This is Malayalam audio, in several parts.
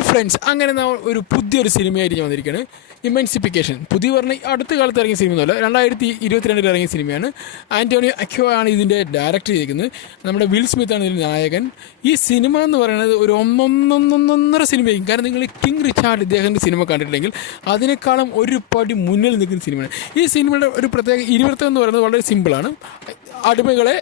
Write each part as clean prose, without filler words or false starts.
ഹായ് ഫ്രണ്ട്സ്, അങ്ങനെ ഒരു പുതിയൊരു സിനിമയായിട്ട് ഞാൻ വന്നിരിക്കുകയാണ്. ഇമൻസിഫിക്കേഷൻ. പുതിയ പറഞ്ഞ അടുത്ത കാലത്ത് ഇറങ്ങിയ സിനിമ ഒന്നുമല്ല, 2022 ഇറങ്ങിയ സിനിമയാണ്. ആൻ്റോണിയോ അക്യോ ആണ് ഇതിൻ്റെ ഡയറക്റ്റ് ചെയ്തിരിക്കുന്നത്. നമ്മുടെ വിൽ സ്മിത്താണ് ഇതിൻ്റെ നായകൻ. ഈ സിനിമ എന്ന് പറയുന്നത് ഒരു ഒന്നൊന്നൊന്നൊന്നര സിനിമയായിരിക്കും. കാരണം നിങ്ങൾ കിങ് റിച്ചാർഡ് ഇദ്ദേഹത്തിൻ്റെ സിനിമ കണ്ടിട്ടുണ്ടെങ്കിൽ അതിനേക്കാളും ഒരു പടി മുന്നിൽ നിൽക്കുന്ന സിനിമയാണ്. ഈ സിനിമയുടെ ഒരു പ്രത്യേക ഇരുവൃത്തം എന്ന് പറയുന്നത് വളരെ സിമ്പിളാണ്. അടിമകളെ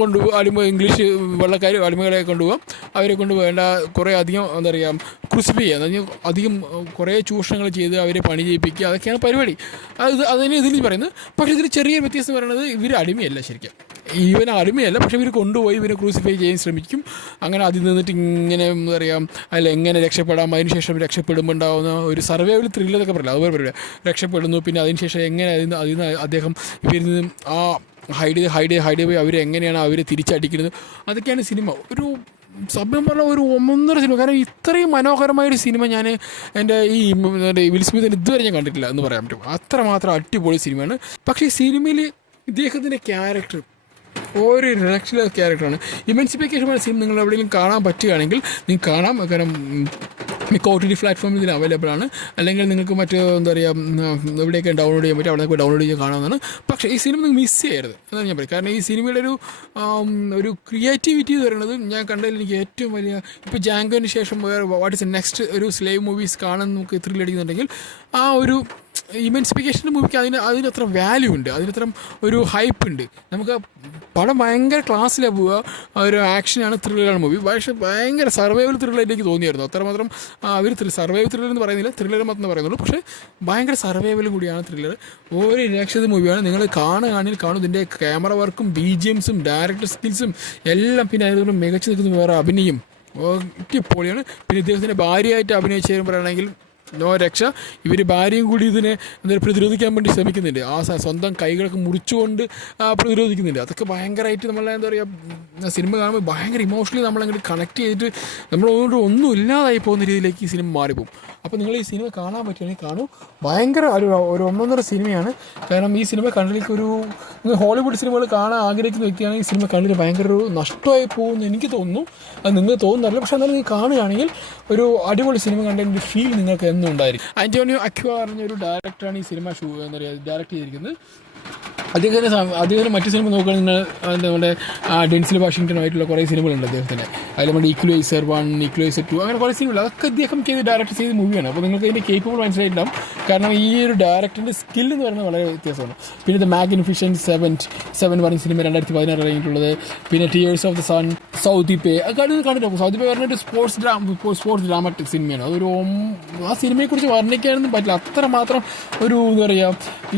കൊണ്ടുപോകും, ഇംഗ്ലീഷ് വെള്ളക്കാർ അടിമകളെ കൊണ്ടുപോകാം. അവരെ കൊണ്ടുപോകേണ്ട കുറേ അധികം എന്താ പറയുക, ക്രൂസിഫൈ ചെയ്യുക, എന്ന് പറഞ്ഞാൽ അധികം കുറേ ചൂഷണങ്ങൾ ചെയ്ത് അവരെ പണി ചെയ്യിപ്പിക്കുക, അതൊക്കെയാണ് പരിപാടി. അതിന് ഇതിൽ പറയുന്നത്. പക്ഷേ ഇതിൽ ചെറിയ വ്യത്യാസം പറയുന്നത് ഇവർ അടിമയല്ല, ശരിക്കും ഈവൻ അടിമയല്ല. പക്ഷേ ഇവർ കൊണ്ടുപോയി ഇവരെ ക്രൂസിഫൈ ചെയ്യാൻ ശ്രമിക്കും. അങ്ങനെ അതിൽ നിന്നിട്ട് ഇങ്ങനെ എന്താ പറയുക, അതിൽ എങ്ങനെ രക്ഷപ്പെടാം, അതിനുശേഷം രക്ഷപ്പെടുമ്പോൾ ഉണ്ടാകുന്ന ഒരു സർവൈവൽ ത്രില്ലറൊക്കെ പറയില്ല, അതുപോലെ പറയുക രക്ഷപ്പെടുന്നു. പിന്നെ അതിനുശേഷം എങ്ങനെ അതിൽ നിന്ന് അദ്ദേഹം ഇവരിൽ നിന്ന് ഹൈഡ് പോയി അവരെങ്ങനെയാണ് അവരെ തിരിച്ചടിക്കുന്നത്, അതൊക്കെയാണ് സിനിമ. ഒരു സഭ്യം പറഞ്ഞ ഒരു ഒന്നൊന്നര സിനിമ. കാരണം ഇത്രയും മനോഹരമായൊരു സിനിമ ഞാൻ എൻ്റെ ഈ വിൽ സ്മിത്തിൻ്റെ ഇതുവരെ ഞാൻ കണ്ടിട്ടില്ല എന്ന് പറയാൻ പറ്റും. അത്രമാത്രം അടിപൊളി സിനിമയാണ്. പക്ഷേ ഈ സിനിമയിൽ ഇദ്ദേഹത്തിൻ്റെ ക്യാരക്ടർ ഒരു രക്ഷയില്ലാത്ത ക്യാരക്ടറാണ്. ഇമൻസിഫിക്കേഷൻ എന്ന സിനിമ നിങ്ങൾ എവിടെയെങ്കിലും കാണാൻ പറ്റുകയാണെങ്കിൽ നിങ്ങൾക്ക് കാണാം. കാരണം മിക്ക OTT പ്ലാറ്റ്ഫോമിൽ ഇതിൽ അവൈലബിൾ ആണ്. അല്ലെങ്കിൽ നിങ്ങൾക്ക് മറ്റ് എന്താ പറയുക, എവിടെയൊക്കെ ഡൗൺലോഡ് ചെയ്യാൻ പറ്റും, അവിടെ ഡൗൺലോഡ് ചെയ്യാൻ കാണാവുന്നതാണ്. പക്ഷേ ഈ സിനിമ നിങ്ങൾ മിസ് ചെയ്യരുത് എന്നാണ് ഞാൻ പറയും. കാരണം ഈ സിനിമയുടെ ഒരു ക്രിയേറ്റിവിറ്റി എന്ന് പറയുന്നത് ഞാൻ കണ്ടതിൽ എനിക്ക് ഏറ്റവും വലിയ, ഇപ്പോൾ ജാങ്കോന് ശേഷം വാട്ട് ഇസ് നെക്സ്റ്റ് ഒരു സ്ലേവ് മൂവീസ് കാണാൻ നമുക്ക് ത്രില്ലടിക്കുന്നുണ്ടെങ്കിൽ ആ ഒരു ഇമൻസിഫിക്കേഷൻ്റെ മൂവിക്ക് അതിനത്ര വാല്യൂ ഉണ്ട്, അതിനത്ര ഒരു ഹൈപ്പ് ഉണ്ട്. നമുക്ക് പടം ഭയങ്കര ക്ലാസ്സിലാണ് പോവുക. ഒരു ആക്ഷനാണ്, ത്രില്ലറാണ് മൂവി. പക്ഷേ ഭയങ്കര സർവൈവൽ ത്രില്ലറിലേക്ക് തോന്നിയായിരുന്നു. അത്രമാത്രം അവർ സർവൈവൽ ത്രില്ലർ എന്ന് പറയുന്നില്ല, ത്രില്ലർ മാത്രമേ പറയുന്നുള്ളൂ. പക്ഷേ ഭയങ്കര സർവൈവലും കൂടിയാണ് ത്രില്ലർ. ഒരു രക്ഷത മൂവിയാണ്. നിങ്ങൾ കാണുകയാണെങ്കിൽ കാണും. ഇതിൻ്റെ ക്യാമറ വർക്കും BGMസും ഡയറക്ടർ സ്കിൽസും എല്ലാം, പിന്നെ അതുപോലെ മികച്ചു നിൽക്കുന്ന വേറെ അഭിനയം പൊളിയാണ്. പിന്നെ ഇദ്ദേഹത്തിൻ്റെ ഭാര്യയായിട്ട് അഭിനയിച്ചു പറയുകയാണെങ്കിൽ നോ രക്ഷ. ഇവർ ഭാര്യയും കൂടി ഇതിനെ പ്രതിരോധിക്കാൻ വേണ്ടി ശ്രമിക്കുന്നുണ്ട്. സ്വന്തം കൈകളൊക്കെ മുറിച്ചുകൊണ്ട് പ്രതിരോധിക്കുന്നുണ്ട്. അതൊക്കെ ഭയങ്കരമായിട്ട് നമ്മളെ എന്താ പറയുക, സിനിമ കാണുമ്പോൾ ഭയങ്കര ഇമോഷണലി നമ്മളങ്ങോട്ട് കണക്ട് ചെയ്തിട്ട് നമ്മളോട് ഒന്നും ഇല്ലാതായി പോകുന്ന രീതിയിലേക്ക് ഈ സിനിമ മാറിപ്പോകും. അപ്പോൾ നിങ്ങൾ ഈ സിനിമ കാണാൻ പറ്റുകയാണെങ്കിൽ കാണൂ. ഭയങ്കര ഒരു ഒന്നൊന്നര സിനിമയാണ്. കാരണം ഈ സിനിമ കണ്ടിലേക്ക് ഒരു ഹോളിവുഡ് സിനിമകൾ കാണാൻ ആഗ്രഹിക്കുന്ന വ്യക്തിയാണെങ്കിൽ ഈ സിനിമ കണ്ടിട്ട് ഭയങ്കര ഒരു നഷ്ടമായി പോകുമെന്ന് എനിക്ക് തോന്നുന്നു. അത് നിങ്ങൾക്ക് തോന്നുന്നില്ല. പക്ഷേ എന്നാലും നിങ്ങൾ കാണുകയാണെങ്കിൽ ഒരു അടിപൊളി സിനിമ കണ്ടതിൻ്റെ ഫീൽ നിങ്ങൾക്ക് എന്നും ഉണ്ടായിരിക്കും. ആൻ്റോണിയോ അക്യോ പറഞ്ഞൊരു ഡയറക്ടറാണ് ഈ സിനിമ എന്താ പറയുക ഡയറക്റ്റ് ചെയ്തിരിക്കുന്നത്. അദ്ദേഹത്തിന് മറ്റു സിനിമ നോക്കുകയാണെങ്കിൽ നമ്മുടെ ഡെൻസിൽ വാഷിങ്ടണുമായിട്ടുള്ള കുറേ സിനിമകളുണ്ട് അദ്ദേഹത്തിന്. അതിൽ നമ്മുടെ ഈക്വലൈസർ 1, ഈക്വലൈസർ 2, അങ്ങനെ കുറേ സിനിമകൾ, അതൊക്കെ അദ്ദേഹം ഡയറക്റ്റ് ചെയ്ത മൂവിയാണ്. അപ്പോൾ നിങ്ങൾക്ക് അതിൻ്റെ കേപ്പബിൾ മനസ്സിലായിട്ടുണ്ടാവും. കാരണം ഈ ഒരു ഡയറക്ടറിൻ്റെ സ്കിൽ എന്ന് പറയുന്നത് വളരെ വ്യത്യാസമാണ്. പിന്നെ ദ മാഗ്നിഫിഷ്യൻറ്റ് സെവൻ പറഞ്ഞ സിനിമ 2016 ഇറങ്ങിയിട്ടുള്ളത്. പിന്നെ tears of the sun, Saudi പേ ഒക്കെ കണ്ടിട്ടുണ്ടാവും. സൗദി പേ പറഞ്ഞൊരു സ്പോർട്സ് ഡ്രാമാറ്റിക് സിനിമയാണ്. അതൊരു ആ സിനിമയെക്കുറിച്ച് വർണ്ണിക്കാനൊന്നും പറ്റില്ല, അത്രമാത്രം ഒരു എന്താ പറയുക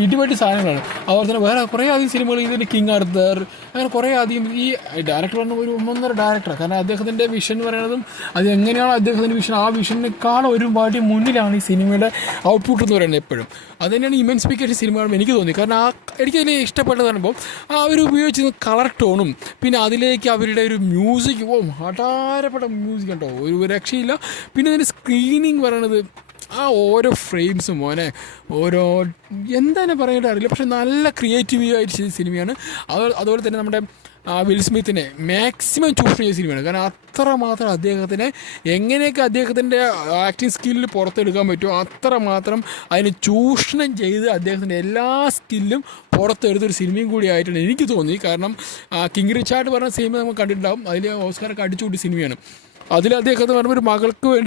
ഇടിപെട്ടി സാധനങ്ങളാണ്. അതുപോലെ തന്നെ വേറെ കുറേ അധികം സിനിമകൾ, ഇതിൻ്റെ കിങ് ആർതർ, അങ്ങനെ കുറേ അധികം. ഈ ഡയറക്ടർ പറഞ്ഞ ഒരു ഒന്നൊന്നര ഡയറക്ടറാണ്. കാരണം അദ്ദേഹത്തിൻ്റെ വിഷൻ എന്ന് പറയുന്നതും അത് എങ്ങനെയാണോ അദ്ദേഹത്തിൻ്റെ വിഷൻ, ആ വിഷനേക്കാളും ഒരു പാടി മുന്നിലാണ് ഈ സിനിമയുടെ ഔട്ട്പുട്ട് എന്ന് പറയുന്നത് എപ്പോഴും. അത് തന്നെയാണ് ഇമൻസിഫിക്കേഷൻ സിനിമ കാണുമ്പോൾ എനിക്ക് തോന്നി. കാരണം എനിക്കതിൽ ഇഷ്ടപ്പെട്ടത് പറയുമ്പോൾ അവർ ഉപയോഗിച്ചിരുന്ന കളർ ടോണും പിന്നെ അതിലേക്ക് അവരുടെ ഒരു മ്യൂസിക്, ഹഠാരപ്പെട്ട മ്യൂസിക് ഉണ്ടോ, ഒരു രക്ഷയില്ല. പിന്നെ അതിൻ്റെ സ്ക്രീനിങ് പറയണത്, ആ ഓരോ ഫ്രെയിംസും ഓരോ എന്താണ് പറയേണ്ടത് അറിയില്ല. പക്ഷെ നല്ല ക്രിയേറ്റീവായിട്ട് ചെയ്ത സിനിമയാണ്. അതുപോലെ തന്നെ നമ്മുടെ വിൽ സ്മിത്തിനെ മാക്സിമം ചൂസ് ചെയ്ത സിനിമയാണ്. കാരണം അത്രമാത്രം അദ്ദേഹത്തിനെ എങ്ങനെയൊക്കെ അദ്ദേഹത്തിൻ്റെ ആക്ടിങ് സ്കില്ലിൽ പുറത്തെടുക്കാൻ പറ്റുമോ അത്രമാത്രം അതിന് ചൂഷണം ചെയ്ത് അദ്ദേഹത്തിൻ്റെ എല്ലാ സ്കില്ലും പുറത്തെടുത്തൊരു സിനിമയും കൂടി ആയിട്ടാണ് എനിക്ക് തോന്നി. കാരണം കിങ് റിച്ചാർഡ് പറഞ്ഞ സിനിമ നമ്മൾ കണ്ടിട്ടുണ്ടാവും. അതിൽ ഓസ്കാറൊക്കെ അടിച്ചുകൂട്ടിയ സിനിമയാണ്. അതിൽ അദ്ദേഹത്തെ പറയുമ്പോൾ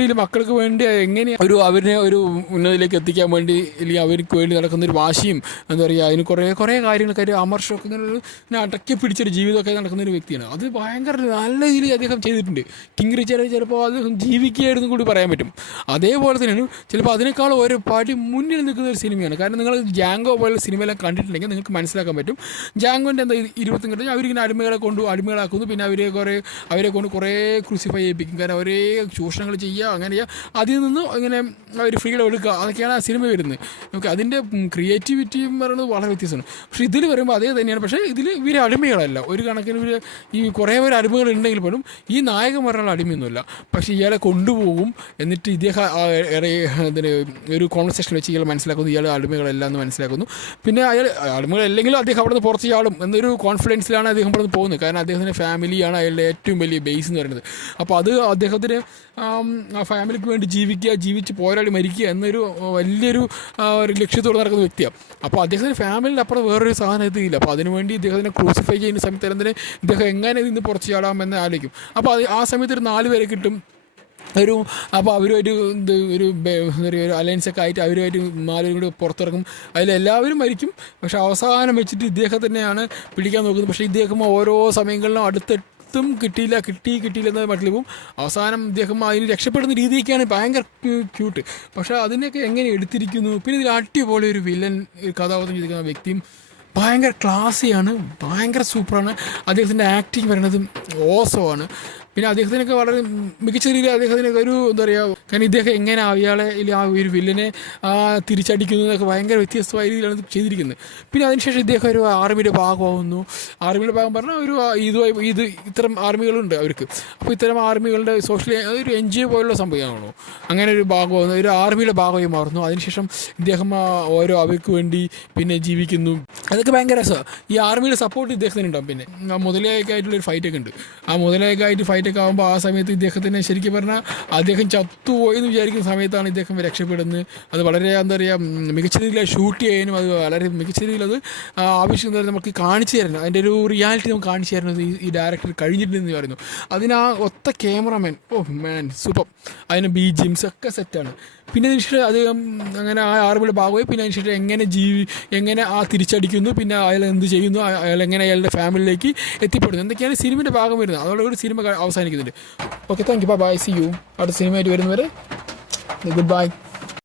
ഒരു മക്കൾക്ക് വേണ്ടി എങ്ങനെയാണ് അവരെ ഒരു ഉന്നതിയിലേക്ക് എത്തിക്കാൻ വേണ്ടി, അല്ലെങ്കിൽ അവർക്ക് വേണ്ടി നടക്കുന്നൊരു വാശിയും എന്താ പറയുക, അതിന് കുറേ കാര്യങ്ങൾക്കാർ അമർഷമൊക്കെ ഇങ്ങനെ അടക്കി പിടിച്ചൊരു ജീവിതമൊക്കെ നടക്കുന്നൊരു വ്യക്തിയാണ്. അത് ഭയങ്കര നല്ല രീതിയിൽ അദ്ദേഹം ചെയ്തിട്ടുണ്ട്. കിങ് റിച്ചാർഡ് ചിലപ്പോൾ അദ്ദേഹം ജീവിക്കുകയായിരുന്നു കൂടി പറയാൻ പറ്റും. അതേപോലെ തന്നെയാണ് ചിലപ്പോൾ അതിനേക്കാൾ ഒരു പടി മുന്നിൽ നിൽക്കുന്ന ഒരു സിനിമയാണ്. കാരണം നിങ്ങൾ ജാങ്കോ പോലുള്ള സിനിമയെല്ലാം കണ്ടിട്ടുണ്ടെങ്കിൽ നിങ്ങൾക്ക് മനസ്സിലാക്കാൻ പറ്റും. ജാങ്കോൻ്റെ എന്താ 20 കഴിഞ്ഞാൽ അവരിങ്ങനെ അടിമകളാക്കുന്നു. പിന്നെ അവരെ കൊണ്ട് കുറേ ക്രൂസിഫൈ ചെയ്യിപ്പിക്കും. കാരണം ഒരേ ചൂഷണങ്ങൾ ചെയ്യുക, അങ്ങനെ ചെയ്യുക, അതിൽ നിന്ന് ഇങ്ങനെ അവർ ഫ്രീഡം എടുക്കുക, അതൊക്കെയാണ് ആ സിനിമ വരുന്നത്. ഓക്കെ, അതിൻ്റെ ക്രിയേറ്റിവിറ്റിയും പറയുന്നത് വളരെ വ്യത്യസ്തമാണ്. പക്ഷേ ഇതിൽ വരുമ്പോൾ അതേ തന്നെയാണ്. പക്ഷേ ഇതിൽ ഇവർ അടിമകളല്ല. ഒരു കണക്കിന് ഇവർ ഈ കുറേ പേര് അടിമകൾ ഉണ്ടെങ്കിൽ പോലും ഈ നായകന്മാരുടെ അടിമയൊന്നുമില്ല. പക്ഷേ ഇയാളെ കൊണ്ടുപോകും. എന്നിട്ട് ഇദ്ദേഹം ഒരു കോൺവെർസേഷൻ വെച്ച് ഇയാൾ മനസ്സിലാക്കുന്നു ഇയാൾ അടിമകളല്ല എന്ന് മനസ്സിലാക്കുന്നു. പിന്നെ അയാൾ അടിമകളല്ലെങ്കിലും അദ്ദേഹം അവിടെ നിന്ന് പുറത്ത് ചാടും എന്നൊരു കോൺഫിഡൻസിലാണ് അദ്ദേഹം ഇവിടെ നിന്ന് പോകുന്നത്. കാരണം അദ്ദേഹത്തിൻ്റെ ഫാമിലിയാണ് അയാളുടെ ഏറ്റവും വലിയ ബേസ് എന്ന് പറയുന്നത്. അപ്പോൾ അത് അദ്ദേഹത്തിന് ആ ഫാമിലിക്ക് വേണ്ടി ജീവിച്ച് പോരാടി മരിക്കുക എന്നൊരു വലിയൊരു ഒരു ലക്ഷ്യത്തോടെ നടക്കുന്ന വ്യക്തിയാണ്. അപ്പോൾ അദ്ദേഹത്തിൻ്റെ ഫാമിലിൻ്റെ അപ്പുറം വേറൊരു സാധനം എത്തിയില്ല. അപ്പോൾ അതിനുവേണ്ടി ഇദ്ദേഹത്തിനെ ക്രൂസിഫൈ ചെയ്യുന്ന സമയത്ത് തന്നെ ഇദ്ദേഹം എങ്ങനെ ഇന്ന് പുറത്ത് ചാടാമെന്ന് ആലോചിക്കും. അപ്പോൾ ആ സമയത്ത് ഒരു 4 പേരെ കിട്ടും. അപ്പോൾ അവരുമായിട്ട് ഒരു അലയൻസൊക്കെ ആയിട്ട് അവരുമായിട്ട് 4 പേരും കൂടി പുറത്തിറങ്ങും. അതിലെല്ലാവരും മരിക്കും. പക്ഷേ അവസാനം വെച്ചിട്ട് ഇദ്ദേഹം തന്നെയാണ് പിടിക്കാൻ നോക്കുന്നത്. പക്ഷേ ഇദ്ദേഹം ഓരോ സമയങ്ങളിലും അടുത്തും കിട്ടിയില്ല എന്ന മട്ടിൽ പോവും. അവസാനം ഇദ്ദേഹം അതിന് രക്ഷപ്പെടുന്ന രീതിയൊക്കെയാണ് ഭയങ്കര ക്യൂട്ട്. പക്ഷേ അതിനൊക്കെ എങ്ങനെ എടുത്തിരിക്കുന്നു. പിന്നെ ഇതിൽ അടിപൊളി ഒരു വില്ലൻ കഥാപാത്രം ചെയ്തിരിക്കുന്ന വ്യക്തിയും ഭയങ്കര ക്ലാസ്സിയാണ്, ഭയങ്കര സൂപ്പറാണ്. അദ്ദേഹത്തിൻ്റെ ആക്ടിങ് പറയുന്നത് ഓസമാണ്. പിന്നെ അദ്ദേഹത്തിനൊക്കെ വളരെ മികച്ച രീതിയിൽ അദ്ദേഹത്തിനൊക്കെ ഒരു എന്താ പറയുക, കാരണം ഇദ്ദേഹം എങ്ങനെ അയാളെ ആ ഒരു വില്ലനെ തിരിച്ചടിക്കുന്നതൊക്കെ ഭയങ്കര വ്യത്യസ്തമായ രീതിയിലാണ് ചെയ്തിരിക്കുന്നത്. പിന്നെ അതിനുശേഷം ഇദ്ദേഹം ഒരു ആർമിയുടെ ഭാഗമാകുന്നു. ആർമിയുടെ ഭാഗം പറഞ്ഞാൽ ഇത്തരം ആർമികളുണ്ട് അവർക്ക്. അപ്പോൾ ഇത്തരം ആർമികളുടെ ഒരു NGO പോലുള്ള സംഭവമാണോ, അങ്ങനെ ഒരു ഭാഗമാകുന്നു, ഒരു ആർമിയുടെ ഭാഗമായി മാറുന്നു. അതിനുശേഷം ഇദ്ദേഹം അവർക്ക് വേണ്ടി പിന്നെ ജീവിക്കുന്നു. അതൊക്കെ ഭയങ്കര രസമാണ്. ഈ ആർമിയുടെ സപ്പോർട്ട് ഇദ്ദേഹത്തിന് ഉണ്ടാകും. പിന്നെ മുതലാളിയായിട്ടുള്ളൊരു ഫൈറ്റൊക്കെ ഉണ്ട്. ആ മുതലാളിയായിട്ട് ഫൈറ്റൊക്കെ ആകുമ്പോൾ ആ സമയത്ത് ഇദ്ദേഹത്തിന് ശരിക്കും പറഞ്ഞാൽ അദ്ദേഹം ചത്തുപോയി എന്ന് വിചാരിക്കുന്ന സമയത്താണ് ഇദ്ദേഹം രക്ഷപ്പെടുന്നത്. അത് വളരെ എന്താ പറയുക, മികച്ച രീതിയിൽ ഷൂട്ട് ചെയ്യാനും അത് വളരെ മികച്ച രീതിയിൽ അത് ആവശ്യം എന്താ പറയുക നമുക്ക് കാണിച്ചു തരുന്നത്, അതിൻ്റെ ഒരു റിയാലിറ്റി നമുക്ക് കാണിച്ചു തരുന്നത് ഈ ഡയറക്ടർ കഴിഞ്ഞിട്ടുണ്ടെന്ന് പറയുന്നു. അതിന് ആ ഒത്ത ക്യാമറമാൻ സൂപ്പർ. അതിന് BGMs ഒക്കെ സെറ്റാണ്. പിന്നെ അതിനുശേഷം അദ്ദേഹം അങ്ങനെ ആ ആർമിയുടെ ഭാഗമായി പിന്നെ അതിനുശേഷം എങ്ങനെ തിരിച്ചടിക്കുന്നു, പിന്നെ അയാൾ എന്ത് ചെയ്യുന്നു, അയാൾ എങ്ങനെ അയാളുടെ ഫാമിലിയിലേക്ക് എത്തിപ്പെടുന്നു, എന്തൊക്കെയാണ് സിനിമയുടെ ഭാഗം വരുന്നത്. അതോടെ ഒരു സിനിമ അവസാനിക്കുന്നുണ്ട്. Okay, thank you, bye, see you. അടുത്ത സിനിമയായിട്ട് വരുന്നവരെ ഗുഡ് ബൈ.